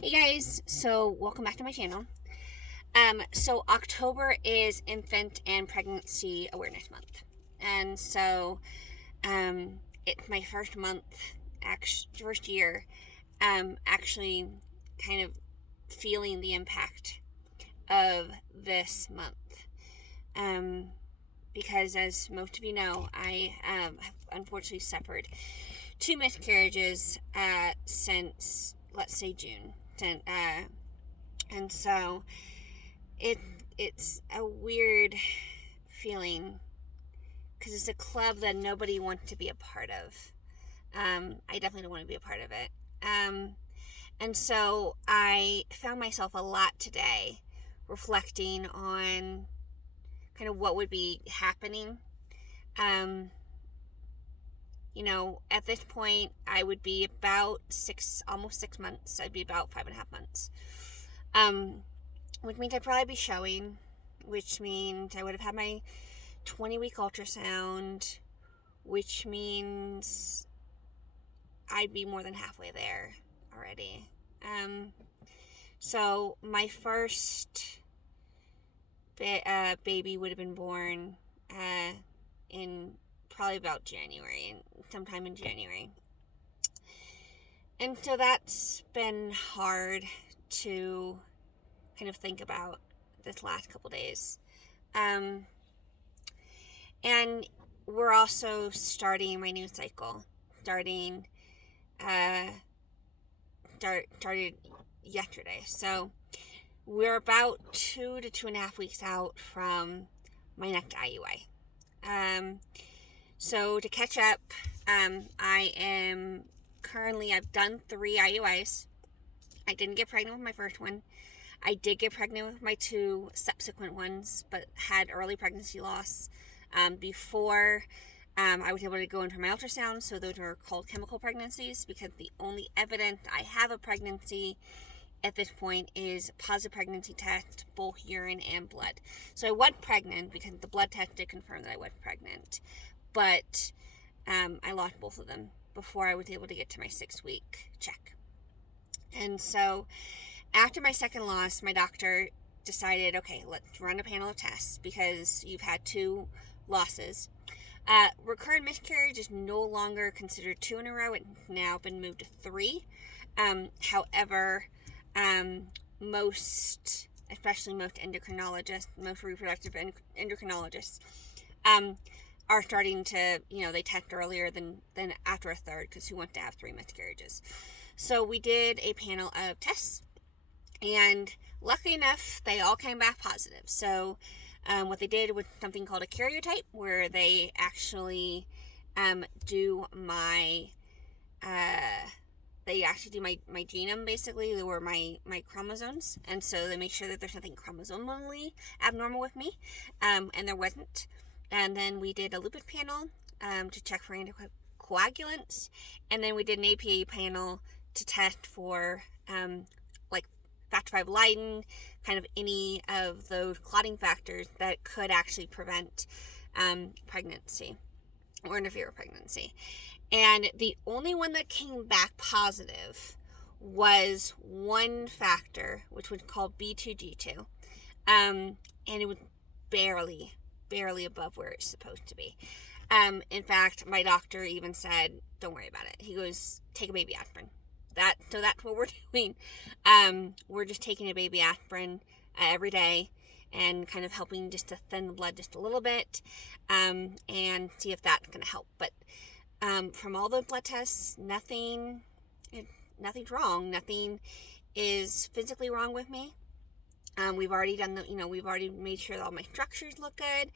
Hey guys, so welcome back to my channel. So October is Infant and Pregnancy Awareness Month, and so it's my first month, first year, actually kind of feeling the impact of this month. Um, because as most of you know, I have unfortunately suffered two miscarriages since, let's say, June. And so it it's a weird feeling because it's a club that nobody wants to be a part of. I definitely don't want to be a part of it. And so I found myself a lot today reflecting on kind of what would be happening. Um, at this point, I would be about almost 6 months. I'd be about 5.5 months. Um, which means I'd probably be showing, which means I would have had my 20-week ultrasound, which means I'd be more than halfway there already. So my first baby would have been born in probably about January, sometime in January. And so that's been hard to kind of think about this last couple days. And we're also starting my new cycle. Started yesterday. So we're about 2 to 2.5 weeks out from my next IUI. So to catch up, I've done 3 IUIs. I didn't get pregnant with my first one. I did get pregnant with my 2 subsequent ones, but had early pregnancy loss before I was able to go in for my ultrasound. So those are called chemical pregnancies because the only evidence I have of pregnancy at this point is positive pregnancy test, both urine and blood. So I was pregnant because the blood test did confirm that I was pregnant, but I lost both of them before I was able to get to my 6-week check. And so after my second loss, my doctor decided, okay, let's run a panel of tests because you've had 2 losses. Recurrent miscarriage is no longer considered 2 in a row. It's now been moved to 3. However, especially most endocrinologists, most reproductive endocrinologists, are starting to, they test earlier than after a third because who wants to have 3 miscarriages? So we did a panel of tests, and luckily enough, they all came back positive. So what they did was something called a karyotype, where they actually do my genome, basically, or my chromosomes, and so they make sure that there's nothing chromosomally abnormal with me, and there wasn't. And then we did a lipid panel to check for anticoagulants, and then we did an APA panel to test for like factor 5 Leiden, kind of any of those clotting factors that could actually prevent pregnancy or interfere with pregnancy. And the only one that came back positive was one factor, which was called B2G2. And it was barely above where it's supposed to be. In fact, my doctor even said, don't worry about it. He goes, take a baby aspirin. So that's what we're doing. We're just taking a baby aspirin every day and kind of helping just to thin the blood just a little bit, and see if that's going to help. But from all the blood tests, nothing's wrong. Nothing is physically wrong with me. We've already done we've already made sure that all my structures look good.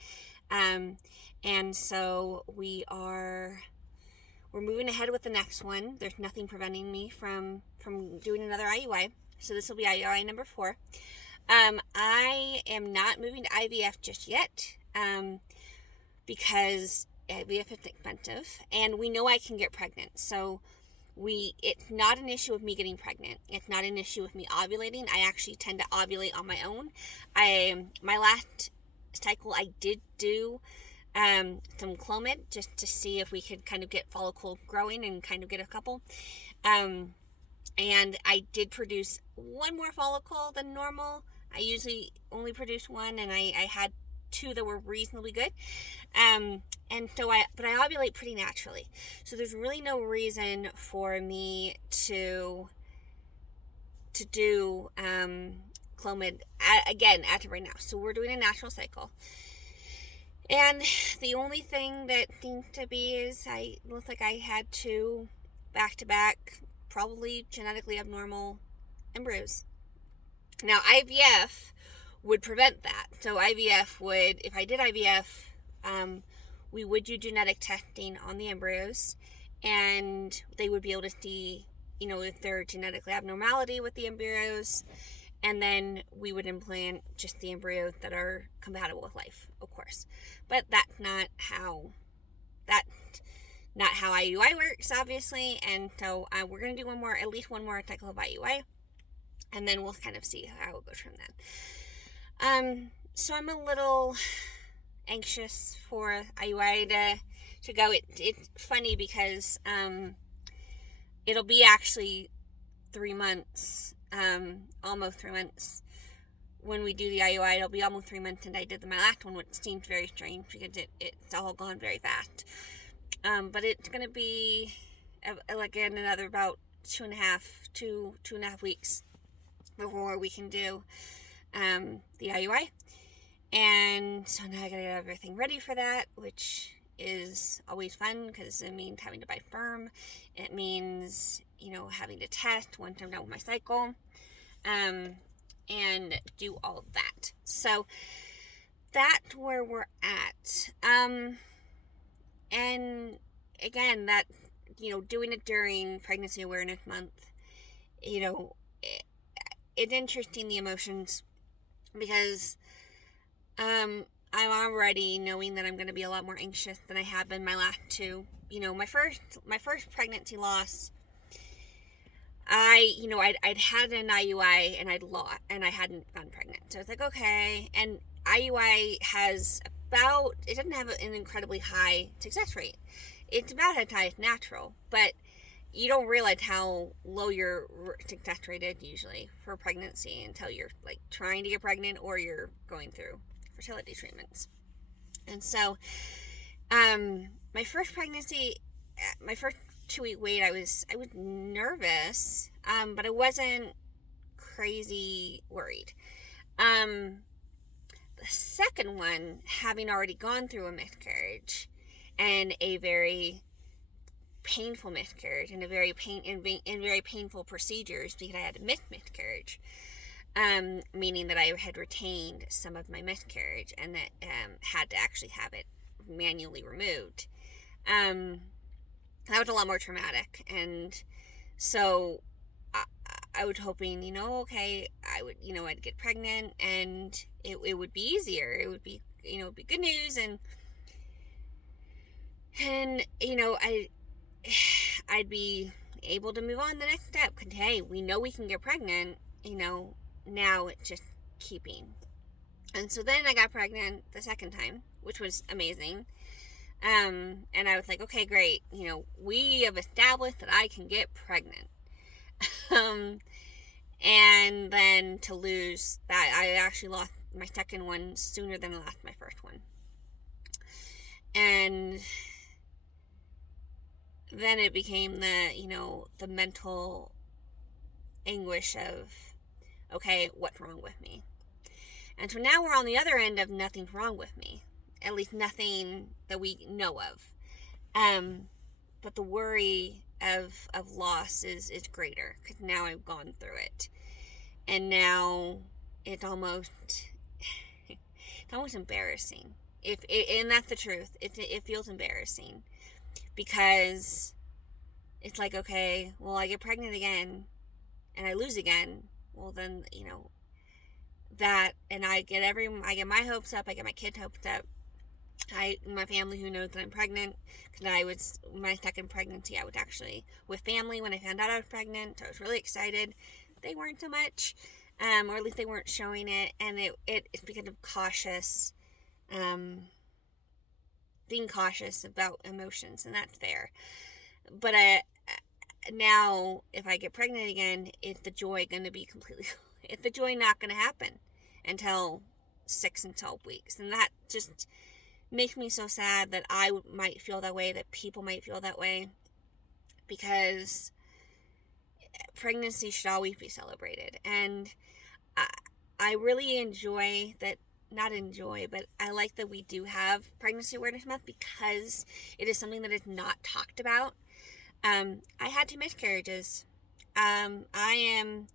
And so we're moving ahead with the next one. There's nothing preventing me from doing another IUI. So this will be IUI number 4. I am not moving to IVF just yet, because IVF is expensive, and we know I can get pregnant. So it's not an issue with me getting pregnant. It's not an issue with me ovulating. I actually tend to ovulate on my own. My last cycle, I did do some Clomid just to see if we could kind of get follicle growing and kind of get a couple. and I did produce one more follicle than normal. I usually only produce one, and I had two that were reasonably good. And so but I ovulate pretty naturally. So there's really no reason for me to do Clomid again active right now. So we're doing a natural cycle. And the only thing that seems to be is I look like I had two back-to-back, probably genetically abnormal embryos. Now, IVF would prevent that. So IVF would, if I did IVF, we would do genetic testing on the embryos, and they would be able to see, if there's genetically abnormality with the embryos, and then we would implant just the embryos that are compatible with life, of course. But that's not how IUI works, obviously. And so we're going to do at least one more cycle of IUI, and then we'll kind of see how it goes from then. So I'm a little anxious for IUI to go. It's funny because it'll be actually 3 months, almost 3 months when we do the IUI. It'll be almost 3 months since I did my last one, which seems very strange because it's all gone very fast. But it's going to be again another about 2.5 weeks before we can do the IUI. And so now I gotta get everything ready for that, which is always fun because it means having to buy sperm. It means, having to test once I'm done with my cycle, and do all of that. So that's where we're at. And again, that, doing it during Pregnancy Awareness Month, it's interesting, the emotions, because I'm already knowing that I'm going to be a lot more anxious than I have been my last two. My first pregnancy loss, I'd had an IUI and I'd lost, and I hadn't gotten pregnant. So it's like, okay. And IUI it doesn't have an incredibly high success rate. It's about as high as natural, but you don't realize how low your success rate is usually for pregnancy until you're like trying to get pregnant or you're going through fertility treatments. And so my first pregnancy, my first 2-week wait, I was nervous, but I wasn't crazy worried. The second one, having already gone through a miscarriage, and a very painful miscarriage, and very painful procedures, because I had a miscarriage, meaning that I had retained some of my miscarriage and that had to actually have it manually removed. That was a lot more traumatic, and so I was hoping, okay, I'd get pregnant and it would be easier. It would be, it'd be good news, and I'd be able to move on to the next step. Because, hey, we know we can get pregnant, now it's just keeping. And so then I got pregnant the second time, which was amazing. And I was like, okay, great. We have established that I can get pregnant. And then to lose that, I actually lost my second one sooner than I lost my first one. And then it became the mental anguish of, okay, what's wrong with me? And so now we're on the other end of nothing's wrong with me. At least nothing that we know of. But the worry of loss is greater, because now I've gone through it. And now it's almost embarrassing. And that's the truth. It feels embarrassing, because it's like, okay, well, I get pregnant again and I lose again. Well, then, that, and I get my hopes up, I get my kids' hopes up. My family who knows that I'm pregnant, because my second pregnancy, I was actually with family when I found out I was pregnant, so I was really excited. They weren't so much, or at least they weren't showing it, and it's because of being cautious about emotions, and that's fair. But now if I get pregnant again, is the joy going to be completely, is the joy not going to happen until 6 and 12 weeks? And that just makes me so sad that I might feel that way, that people might feel that way, because pregnancy should always be celebrated. And I really enjoy that, not enjoy, but I like that we do have Pregnancy Awareness Month, because it is something that is not talked about. I had 2 miscarriages. I am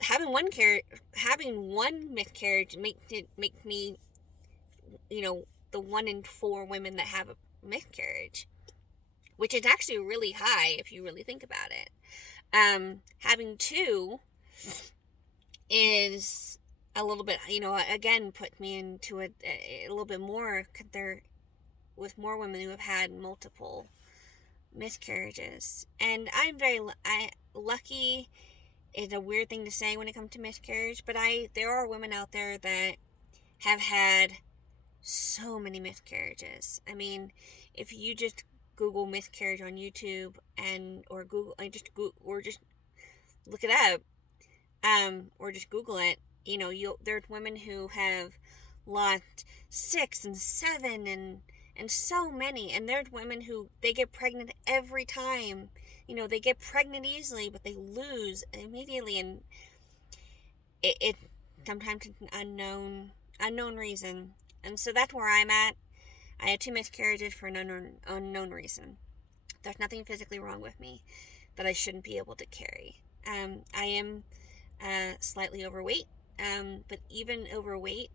having one miscarriage makes me, the 1 in 4 women that have a miscarriage, which is actually really high if you really think about it. Having 2 is a little bit, again, put me into a little bit more, because they're with more women who have had multiple miscarriages. And I'm very lucky. It's a weird thing to say when it comes to miscarriage, but there are women out there that have had so many miscarriages. I mean, if you just Google miscarriage on YouTube or just look it up, or just Google it, there's women who have lost 6 and 7 and so many, and there's women who they get pregnant every time. They get pregnant easily, but they lose immediately, and it sometimes it's an unknown reason. And so that's where I'm at. I had 2 miscarriages for an unknown reason. There's nothing physically wrong with me that I shouldn't be able to carry. I am slightly overweight, but even overweight,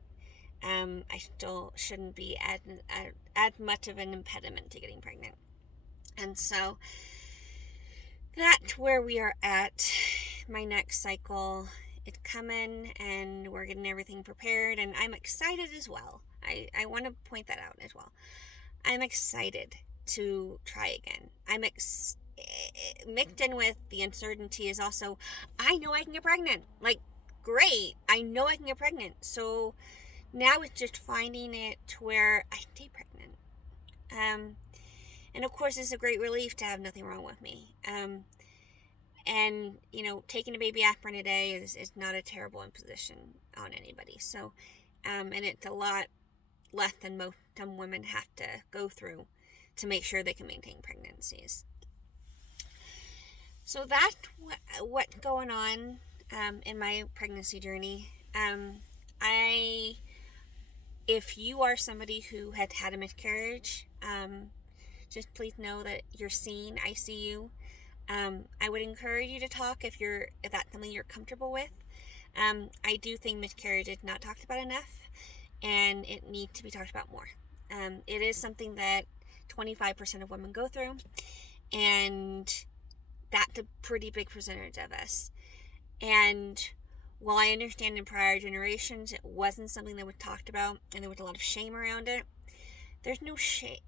I still shouldn't be as much of an impediment to getting pregnant. And so that's where we are at. My next cycle is coming, and we're getting everything prepared, and I'm excited as well. I want to point that out as well. I'm excited to try again. Mixed in with the uncertainty is also, I know I can get pregnant. Like, great. I know I can get pregnant. So now it's just finding it to where I stay pregnant. And of course, it's a great relief to have nothing wrong with me. And, taking a baby aspirin a day is not a terrible imposition on anybody. So, and it's a lot less than most some women have to go through to make sure they can maintain pregnancies. So that's what's going on in my pregnancy journey. If you are somebody who has had a miscarriage, just please know that you're seen. I see you. I would encourage you to talk if that's something you're comfortable with. I do think miscarriage is not talked about enough, and it needs to be talked about more. It is something that 25% of women go through, and that's a pretty big percentage of us. And while I understand in prior generations it wasn't something that was talked about and there was a lot of shame around it, there's no shame.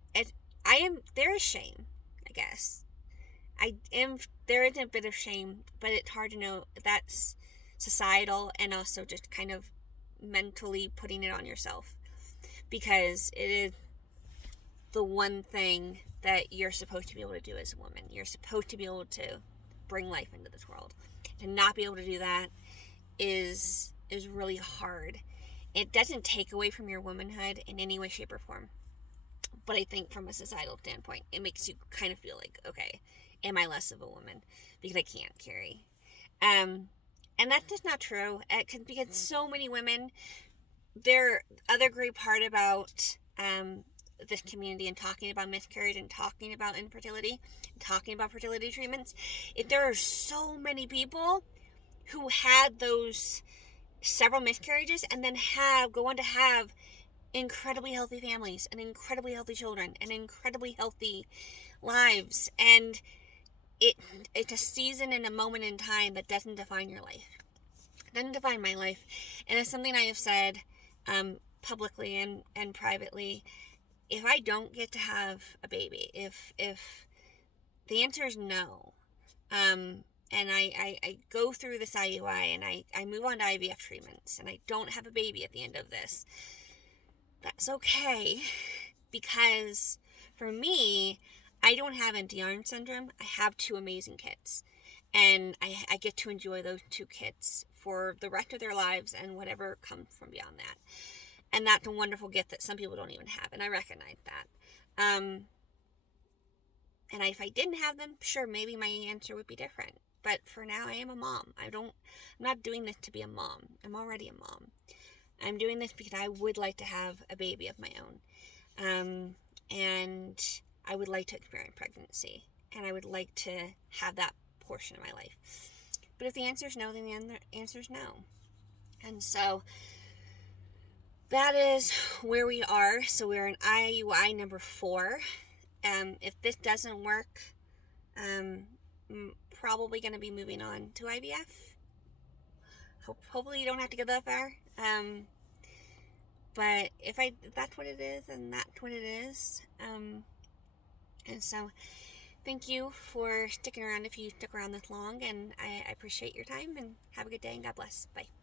There is shame, I guess. There is a bit of shame, but it's hard to know if that's societal and also just kind of mentally putting it on yourself, because it is the one thing that you're supposed to be able to do as a woman. You're supposed to be able to bring life into this world. To not be able to do that is really hard. It doesn't take away from your womanhood in any way, shape, or form. But I think from a societal standpoint, it makes you kind of feel like, okay, am I less of a woman because I can't carry? And that's just not true. Because so many women, their other great part about this community and talking about miscarriage and talking about infertility, and talking about fertility treatments, there are so many people who had those several miscarriages and then go on to have incredibly healthy families and incredibly healthy children and incredibly healthy lives. And it's a season and a moment in time that doesn't define your life. It doesn't define my life. And it's something I have said publicly and privately. If I don't get to have a baby, if the answer is no, and I go through this IUI and I move on to IVF treatments and I don't have a baby at the end of this, that's okay. Because for me, I don't have anti-arm syndrome. I have two amazing kids. And I get to enjoy those two kids for the rest of their lives and whatever comes from beyond that. And that's a wonderful gift that some people don't even have. And I recognize that. And if I didn't have them, sure, maybe my answer would be different. But for now, I am a mom. I'm not doing this to be a mom. I'm already a mom. I'm doing this because I would like to have a baby of my own. And I would like to experience pregnancy. And I would like to have that portion of my life. But if the answer is no, then the answer is no. And so that is where we are. So we're in IUI number 4. If this doesn't work, probably going to be moving on to IVF. Hopefully you don't have to go that far. But if that's what it is, then that's what it is. And so thank you for sticking around if you stuck around this long, and I appreciate your time, and have a good day, and God bless. Bye.